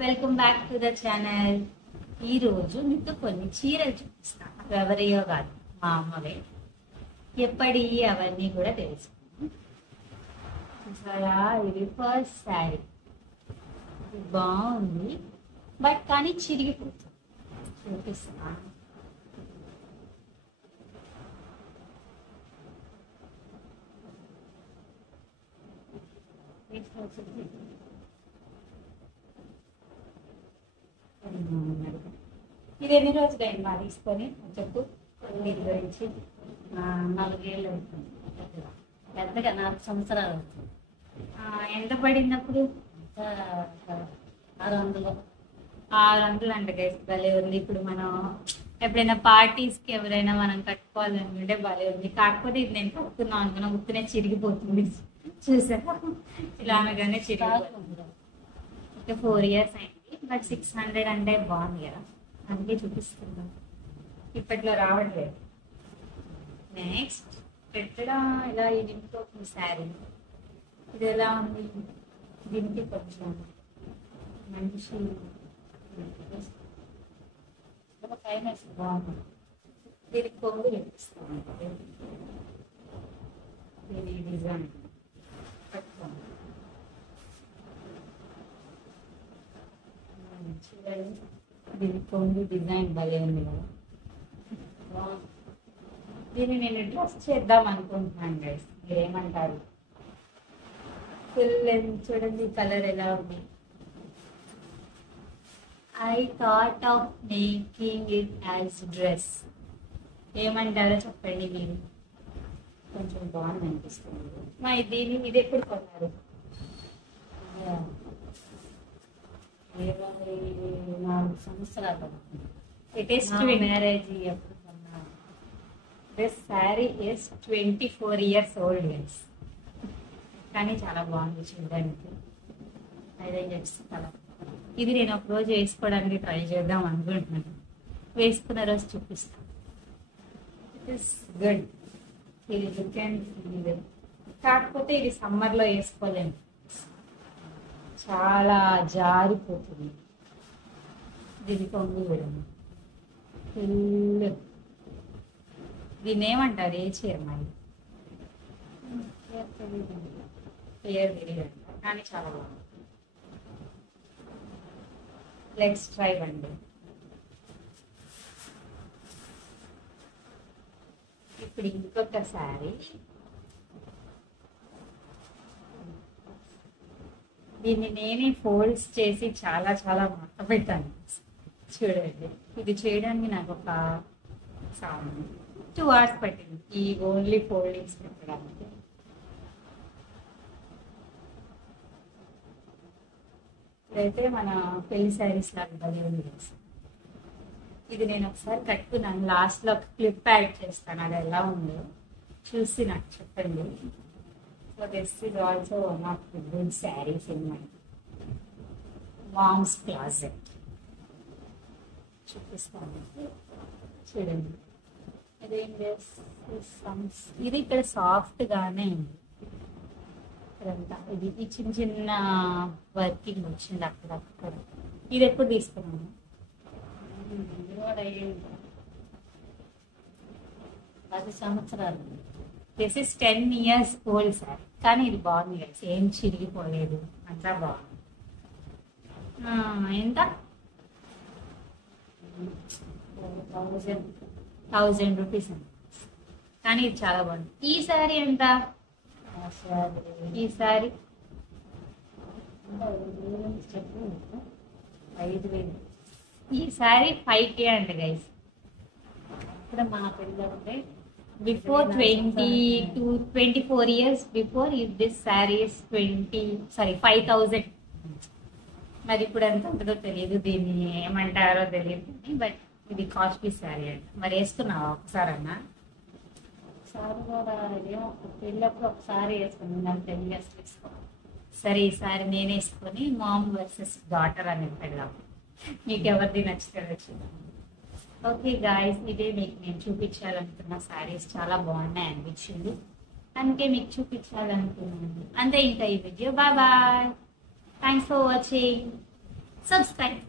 Welcome back to the channel. ఈ రోజు మీకు కొన్ని చీరలు చూపిస్తాను. ఎవరియో కాదు, మా అమ్మవే. ఎప్పటి అవన్నీ కూడా తెలుసుకున్నాను. చూసారా, ఇది ఫస్ట్ శారీ. బాగుంది, బట్ కానీ చిరిగిపోతుంది. చూపిస్తాను. ఇది ఎన్ని రోజులు అయింది మా తీసుకొని చెప్పు. దీని గురించి 4 ఏళ్ళు అవుతుంది. పెద్దగా 4 సంవత్సరాలు అవుతుంది. ఎంత పడినప్పుడు? 600. 600 అంట గైస్. భలే ఉంది. ఇప్పుడు మనం ఎప్పుడైనా పార్టీస్ కి ఎవరైనా మనం కట్టుకోవాలనుకుంటే భలే ఉంది. కాకపోతే ఇది నేను కట్టుకున్నాను అనుకున్నా, ఉత్తునే చిరిగిపోతుంది. చూసా, ఇలా అనగానే చిరిగిపోతుంది. 4 years అయింది, బట్ 600 అంటే బాగుంది కదా, అందుకే చూపిస్తున్నాను. ఇప్పట్లో రావట్లేదు. నెక్స్ట్ పెట్టడం ఇలా ఇది ఇంకొక శారీ. ఇది ఎలా ఉంది? దీనికి కొంచెం మంచి ఫైనల్స్ బాగుంది. దీనికి కొంగు చూపిస్తాను. దీని డిజైన్ పెట్టుకోండి. చూడండి, దీని కొంగు డిజైన్ భలే ఉంది కదా. దీన్ని నేను డ్రెస్ చేద్దాం అనుకుంటున్నాను గైస్, మీరు ఏమంటారు? ఫుల్ చూడండి కలర్ ఎలా ఉంది. I thought of making it as dress. ఏమంటారో చెప్పండి మీరు. కొంచెం బాగుంది అనిపిస్తుంది. మా ఇది ఎప్పుడు కొన్నారు? 24 సంవత్సరాలు అవుతుంది. ఇట్ ఈస్ మ్యారేజ్ ఎప్పుడు కొన్నారు? This sari is 24 years old guys. కానీ చాలా బాగుంది చూడడానికి. ఇది నేను ఒక రోజు వేసుకోవడానికి ట్రై చేద్దాం అనుకుంటున్నాను. వేసుకున్న రోజు చూపిస్తాను. It is good. ఇది లుక్. కాకపోతే ఇది సమ్మర్లో వేసుకోలేము, చాలా జారిపోతుంది. దీని కొంగు చూడండి ఫుల్. దీన్ని ఏమంటారు? ఏ చీర మరి? పేరు తెలియదు, కానీ చాలా బాగుంది. లెట్స్ ట్రై అండి. ఇప్పుడు ఇంకొక శారీ. దీన్ని నేనే ఫోల్డ్స్ చేసి చాలా చాలా మొత్తం పెట్టాను. చూడండి, ఇది చేయడానికి నాకు ఒక 2 hours పట్టింది ఈ ఓన్లీ ఫోల్డింగ్స్ పెట్టడానికి. ఇదైతే మన పెళ్లి శారీస్ లాగా భలే ఉంది. ఇది నేను ఒకసారి కట్టుకున్నాను. లాస్ట్లో ఒక క్లిప్ యాడ్ చేస్తాను, అది ఎలా ఉందో చూసి నాకు చెప్పండి. So this is also one of the good sarees in my mom's closet. చూపిస్తాను, చూడండి. ఇది ఇక్కడ సాఫ్ట్ గానే ఉంది. ఇదంతా ఇది ఈ చిన్న చిన్న వర్కింగ్ వచ్చింది అక్కడక్కడ. ఇది ఎప్పుడు తీసుకున్నాను? 10 సంవత్సరాలు. This is 10 years old sir. కానీ ఇది బాగుంది కదా, ఏం చిరిగిపోలేదు, అంతా బాగుంది. ఎంత? 1000 rupees అండి. కానీ ఇది చాలా బాగుంది. ఈ శారీ ఎంత? ఈ శారీ 5,000. ఈ శారీ 5K అంట గైస్. ఇప్పుడు మా పిల్లలకి before 24 years before this sari is 5,000. మరి ఇప్పుడు ఎంత ఉంటుందో తెలియదు, దీన్ని ఏమంటారో తెలియదు, బట్ ఇది కాస్ట్లీ శారీ అంట. మరి వేసుకున్నావా ఒకసారి అన్నా? ఒకసారి కూడా ఏమో పెళ్ళప్పుడు ఒకసారి వేసుకున్నాను, నాకు 10 years వేసుకోవాలి. సరే, ఈసారి నేను వేసుకొని మామ్ వర్సెస్ డాటర్ అని పెడదాం. మీకు ఎవరిది నచ్చుతుందో చూద్దాం. ఓకే గాయస్, ఇదే మీకు నేను చూపించాలనుకున్న శారీస్ చాలా బాగున్నాయి అనిపించింది, అందుకే మీకు చూపించాలనుకున్నాను. అంతే ఇంకా ఈ వీడియో. Bye bye. Thanks for watching. Subscribe.